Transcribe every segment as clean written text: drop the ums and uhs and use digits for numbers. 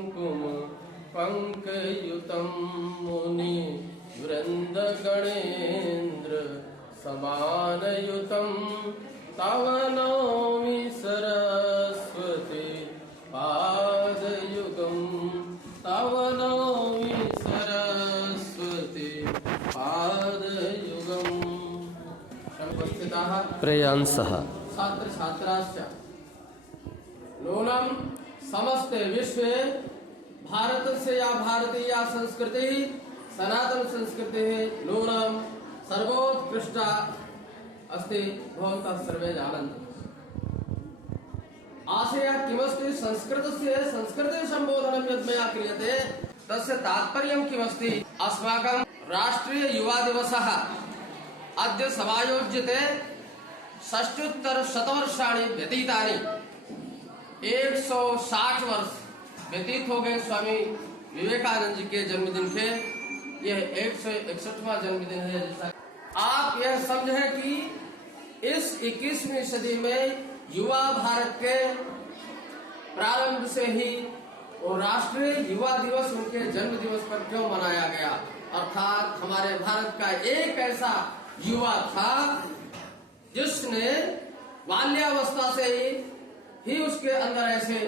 कुङ्कुम पङ्कयुतं मुनि वृन्दगणेन्द्र समानयुतं तव नौमि सरस्वती पादयुगं तव नौमि सरस्वती पादयुगम्। उपस्थिताः प्रेयांसः छात्र छात्राश्च नूनं समस्ते विश्वे भारतस्य या भारतीय संस्कृति सनातन संस्कृति नूनं सर्वोत्कृष्टा अस्ति भवन्तः सर्वे जानन्ति। आशयः किमस्ति संस्कृतस्य संस्कृते सम्बोधनं यद् मया क्रियते तस्य तात्पर्यं किमस्ति। अस्माकं राष्ट्रीय युवा दिवसः अद्य समायोज्यते। 60-शतवर्षाणि व्यतीतानि 160 वर्ष व्यतीत हो गए स्वामी विवेकानंद जी के जन्मदिन के। यह 161वां जन्मदिन है। जैसा आप यह समझें कि इस 21वीं सदी में युवा भारत के प्रारंभ से ही और राष्ट्रीय युवा दिवस उनके जन्म दिवस पर क्यों मनाया गया, अर्थात हमारे भारत का एक ऐसा युवा था जिसने बाल्यावस्था से ही उसके अंदर ऐसे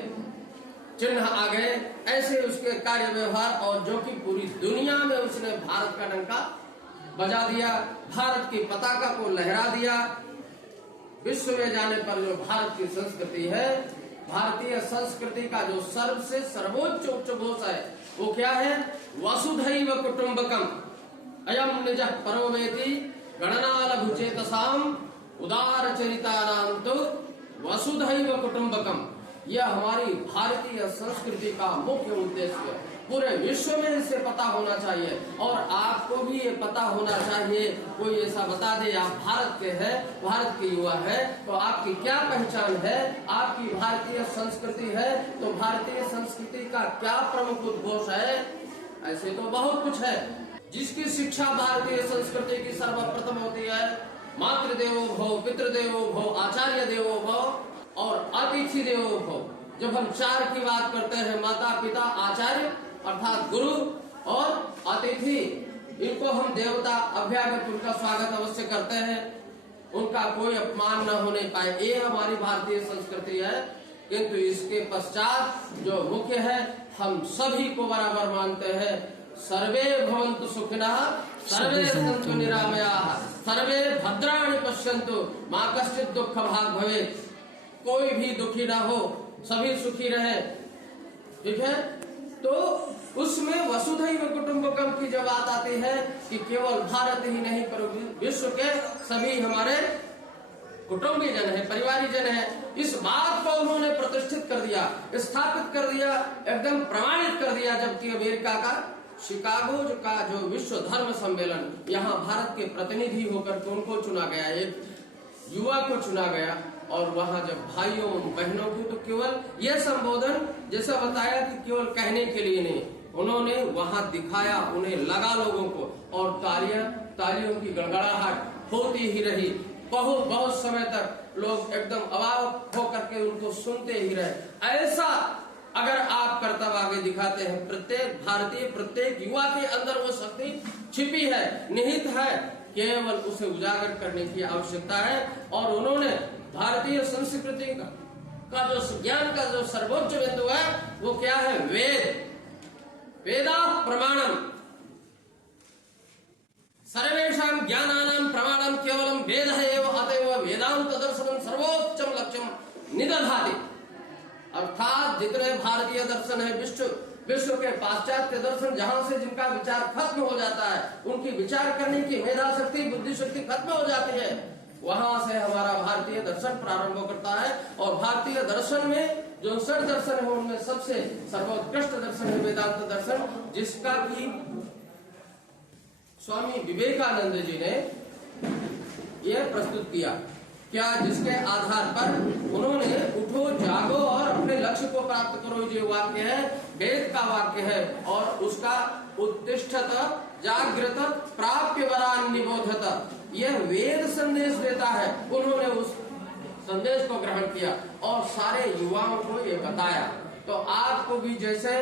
चिन्ह आ गए, ऐसे उसके कार्य व्यवहार और जो कि पूरी दुनिया में उसने भारत का डंका बजा दिया, भारत की पताका को लहरा दिया। विश्व में जाने पर जो भारत की संस्कृति है, भारतीय संस्कृति का जो सर्व से सर्वोच्च उच्च घोष है वो क्या है। वसुधैव कुटुंबकम अयम निजः परो वेति गणना लघुचेतसाम उदार चरितानां तो वसुधैव कुटुंबकम। यह हमारी भारतीय संस्कृति का मुख्य उद्देश्य है। पूरे विश्व में इसे पता होना चाहिए और आपको भी ये पता होना चाहिए। कोई ऐसा बता दे आप भारत के हैं, भारत के युवा है, तो आपकी क्या पहचान है, आपकी भारतीय संस्कृति है, तो भारतीय संस्कृति का क्या प्रमुख उद्घोष है। ऐसे तो बहुत कुछ है जिसकी शिक्षा भारतीय संस्कृति की सर्वप्रथम होती है। मातृदेवो भव, पितृदेवो भव, आचार्य देवो भव और अतिथि देवो भव। जब हम चार की बात करते हैं, माता पिता आचार्य अर्थात गुरु और अतिथि, इनको हम देवता अभ्यागत उनका स्वागत अवश्य करते हैं, उनका कोई अपमान न होने पाए, ये हमारी भारतीय संस्कृति है। किंतु इसके पश्चात जो मुख्य है, हम सभी को बराबर मानते हैं। सर्वे भवन्तु सुखिनः सर्वे सन्तु निरामयाः सर्वे भद्राणि पश्यन्तु मा कश्चित् दुःख भाग् भवेत्। कोई भी दुखी ना हो, सभी सुखी रहे। ठीक है, तो उसमें वसुधैव कुटुंबकम की जो बात आती है कि केवल भारत ही नहीं पर विश्व के सभी हमारे कुटुंबी जन है, परिवारी जन है। इस बात को उन्होंने प्रतिष्ठित कर दिया, स्थापित कर दिया, एकदम प्रमाणित कर दिया। जबकि अमेरिका का शिकागो का जो विश्व धर्म सम्मेलन, यहाँ भारत के प्रतिनिधि होकर के उनको चुना गया, एक युवा को चुना गया। और वहाँ जब भाइयों बहनों की तो केवल यह संबोधन जैसा बताया कि केवल कहने के लिए नहीं, उन्होंने वहाँ दिखाया, उन्हें लगा लोगों को, और तालियों की गड़गड़ाहट होती ही रही। बहुत समय तक लोग एकदम अवाक होकर के उनको सुनते ही रहे। ऐसा अगर आप कर्तव्य आगे दिखाते हैं, प्रत्येक भारतीय प्रत्येक युवा के अंदर वो शक्ति छिपी है, निहित है, केवल उसे उजागर करने की आवश्यकता है। और उन्होंने भारतीय संस्कृति का जो ज्ञान का जो सर्वोच्च बिंदु है वो क्या है, वेद। वेदा प्रमाणम सर्वेषां ज्ञानानां प्रमाणम केवलम वेद है एव अतएव वेदांत दर्शनम सर्वोच्चम लक्ष्यम निदधाति। अर्थात जितने भारतीय दर्शन है, विश्व के पाश्चात्य दर्शन, जहाँ से जिनका विचार खत्म हो जाता है, उनकी विचार करने की मेधा शक्ति बुद्धि शक्ति खत्म हो जाती है, वहां से हमारा भारतीय दर्शन प्रारंभ करता है। और भारतीय दर्शन में जो 6 दर्शन है उनमें सबसे सर्वोत्कृष्ट दर्शन है वेदांत दर्शन, जिसका कि स्वामी विवेकानंद जी ने यह प्रस्तुत किया। क्या जिसके आधार पर उन्होंने उठो जागो और अपने लक्ष्य को प्राप्त करो, जो वाक्य है वेद का वाक्य है। और उसका उत्तिष्ठत जागृत प्राप्य वरान निबोधत, यह वेद संदेश देता है। उन्होंने उस संदेश को ग्रहण किया और सारे युवाओं को ये बताया तो आपको भी जैसे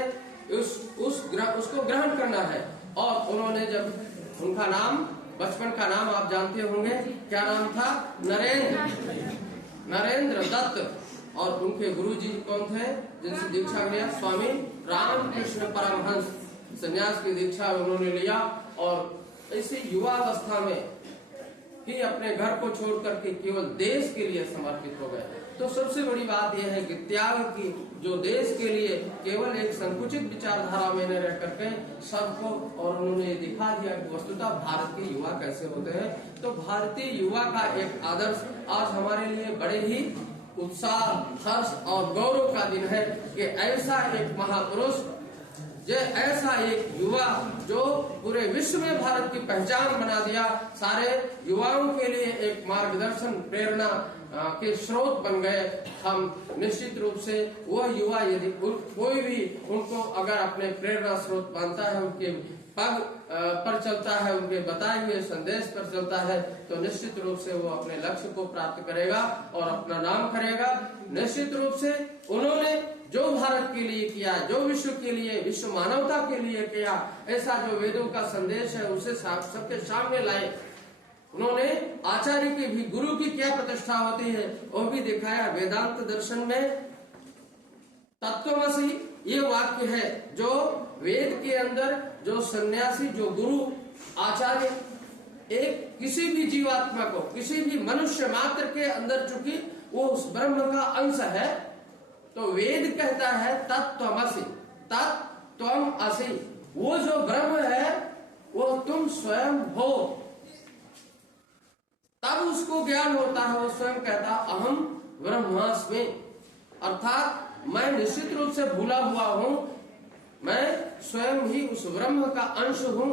उसको ग्रहण करना है। और उन्होंने जब उनका नाम, बचपन का नाम आप जानते होंगे, क्या नाम था? नरेंद्र दत्त। और उनके गुरुजी कौन थे जिनसे दीक्षा लिया? स्वामी रामकृष्ण परमहंस। संन्यास की दीक्षा उन्होंने लिया और इसी युवावस्था में ही अपने घर को छोड़ करके केवल देश के लिए समर्पित हो गए। तो सबसे बड़ी बात यह है कि त्याग की जो देश के लिए केवल एक संकुचित विचारधारा में न रह करके सबको, और उन्होंने दिखा दिया कि वस्तुतः भारत के युवा कैसे होते हैं। तो भारतीय युवा का एक आदर्श आज हमारे लिए बड़े ही उत्साह, हर्ष और गौरव का दिन है कि ऐसा एक महापुरुष, ऐसा एक युवा जो पूरे विश्व में भारत की पहचान बना दिया, सारे युवाओं के लिए एक मार्गदर्शन, प्रेरणा के स्रोत बन गए। हम निश्चित रूप से वह युवा, यदि कोई भी उनको अगर अपने प्रेरणा स्रोत मानता है, उनके पग पर चलता है, उनके बताए हुए संदेश पर चलता है, तो निश्चित रूप से वो अपने लक्ष्य को प्राप्त करेगा और अपना नाम करेगा। निश्चित रूप से उन्होंने जो भारत के लिए किया, जो विश्व के लिए, विश्व मानवता के लिए किया, ऐसा जो वेदों का संदेश है उसे सबके सामने लाए। उन्होंने आचार्य की भी, गुरु की क्या प्रतिष्ठा होती है वो भी दिखाया। वेदांत दर्शन में तत्वमसि ये वाक्य है जो वेद के अंदर जो सन्यासी, जो गुरु, आचार्य एक किसी भी जीवात्मा को, किसी भी मनुष्य मात्र के अंदर चूंकि वो उस ब्रह्म का अंश है, तो वेद कहता है तत्वमसि, तत्त्वम असि, वो जो ब्रह्म है वो तुम स्वयं हो। तब उसको ज्ञान होता है, वो स्वयं कहता अहम ब्रह्मास्मि, अर्थात मैं निश्चित रूप से भूला हुआ हूं, मैं स्वयं ही उस ब्रह्म का अंश हूं।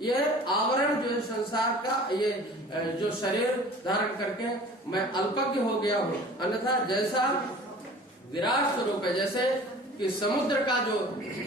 ये आवरण जो है संसार का, ये जो शरीर धारण करके मैं अल्पज्ञ हो गया हूं। अन्यथा जैसा विराट स्वरूप है, जैसे कि समुद्र का जो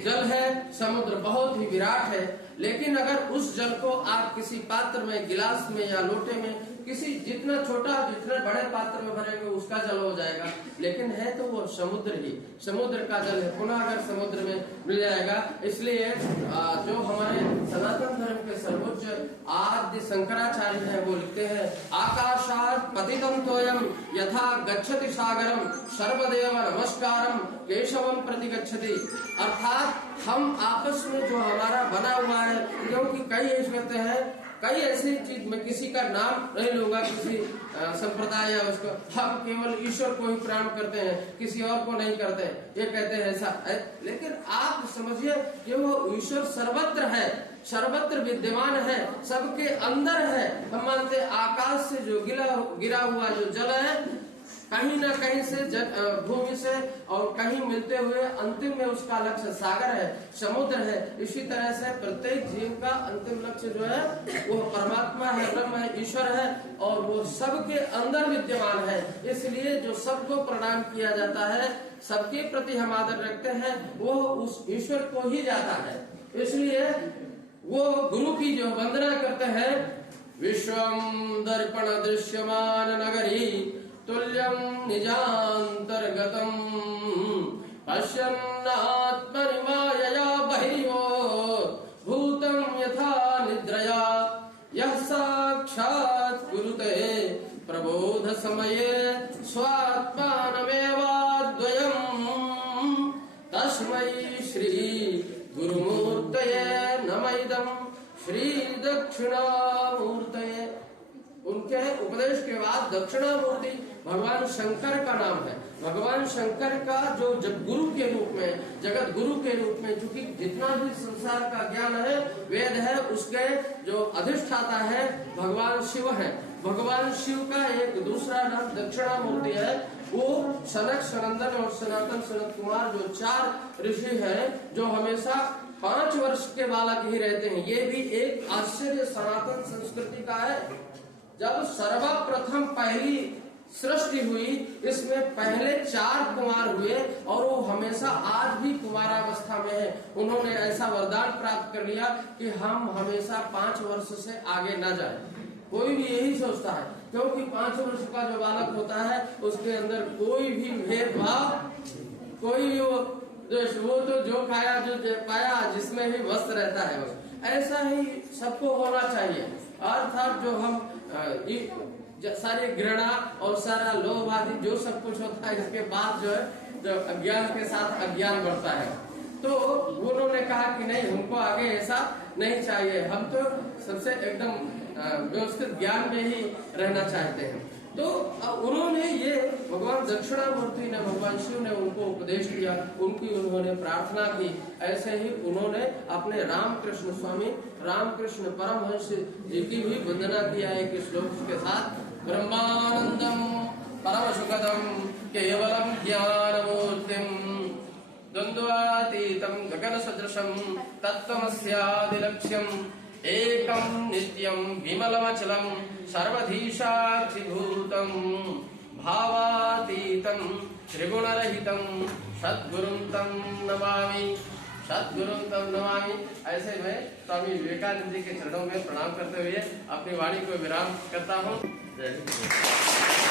जल है, समुद्र बहुत ही विराट है, लेकिन अगर उस जल को आप किसी पात्र में, गिलास में या लोटे में, किसी जितना छोटा, जितने बड़े पात्र में भरेंगे उसका जल हो जाएगा, लेकिन है तो वो समुद्र ही, समुद्र का जल है, पुनः अगर समुद्र में मिल जाएगा। इसलिए जो हमारे सनातन धर्म के सर्वोच्च आद्य शंकराचार्य हैं वो लिखते हैं, आकाशात् पतितं तोयं यथा गच्छति सागरम सर्वदेव नमस्कारम केशवम प्रति गच्छति। अर्थात हम आपस में जो हमारा बना हुआ है, क्योंकि कई ऐसे हैं, कई ऐसी चीज, मैं किसी का नाम नहीं लूंगा, किसी संप्रदाय या उसको, हम केवल ईश्वर को ही प्रणाम करते हैं, किसी और को नहीं करते, ये कहते हैं ऐसा। लेकिन आप समझिए कि वो ईश्वर सर्वत्र है, सर्वत्र विद्यमान है, सबके अंदर है। हम मानते आकाश से जो गिरा हुआ जो जल है, कहीं ना कहीं से भूमि से और कहीं मिलते हुए अंतिम में उसका लक्ष्य सागर है, समुद्र है। इसी तरह से प्रत्येक जीव का अंतिम लक्ष्य जो है वो परमात्मा है, ब्रह्म है, ईश्वर है, और वो सबके अंदर विद्यमान है। इसलिए जो सबको प्रणाम किया जाता है, सबके प्रति हम आदर रखते हैं, वो उस ईश्वर को ही जाता है। इसलिए वो गुरु की जो वंदना करते हैं, विश्वम दर्पण दृश्यमान नगरी तुल्यं निजांतर्गतम पश्यन्नात्मनिमायया बहिर्यो भूतं यथा निद्रया यः साक्षात् कुरुते प्रबोध समये स्वात्मानमेवाद्वयम् तस्मै श्री गुरुमूर्तये नमः श्री दक्षिणामूर्तये। उनके उपदेश के बाद दक्षिणामूर्ति भगवान शंकर का नाम है। भगवान शंकर का जो गुरु के रूप में, जगत गुरु के रूप में, चूंकि जितना भी संसार का ज्ञान है, वेद है, उसके जो अधिष्ठाता है भगवान शिव है। भगवान शिव का एक दूसरा नाम दक्षिणामूर्ति है। वो सनक, सनंदन और सनातन सनत कुमार जो 4 ऋषि हैं, जो हमेशा 5 वर्ष के बालक ही रहते हैं। ये भी एक आश्चर्य सनातन संस्कृति का है। जब सर्वप्रथम पहली सृष्टि हुई, इसमें पहले 4 कुमार हुए और वो हमेशा आज भी कुमारावस्था में है। उन्होंने ऐसा वरदान प्राप्त कर लिया कि हम हमेशा 5 वर्ष से आगे न जाए। कोई भी यही सोचता है, क्योंकि 5 वर्ष का जो बालक होता है उसके अंदर कोई भी भेदभाव कोई वो तो जो खाया जो पाया जिसमें ही मस्त रहता है वो, ऐसा ही सबको होना चाहिए। अर्थात जो हम सारी घृणा और सारा लोभ आदि जो सब कुछ होता है, इसके बाद जो है जो अज्ञान के साथ अज्ञान बढ़ता है। तो उन्होंने कहा कि नहीं, हमको आगे ऐसा नहीं चाहिए, हम तो सबसे एकदम व्यवस्थित ज्ञान में ही रहना चाहते हैं। तो उन्होंने ये भगवान दक्षिणामूर्ति ने, भगवान शिव ने उनको उपदेश दिया, उनकी उन्होंने प्रार्थना की। ऐसे ही उन्होंने अपने रामकृष्ण स्वामी रामकृष्ण परमहंस जी की भी वंदना किया है कि श्लोक के साथ, ब्रह्मानंदम परम सुखदम केवलम ज्ञानमूर्तिम द्वंद्वातीतं गगन सदृशं तत्त्वमस्यादिलक्ष्यम् एकं नित्यं विमलमचलं सर्वधीशार्थिभूतं भावातीतं त्रिगुणरहितं सद्गुरुं तं नमामि, सद्गुरुं तं नमामि। ऐसे मैं स्वामी विवेकानंद जी के चरणों में प्रणाम करते हुए अपनी वाणी को विराम करता हूँ। जय हिंद।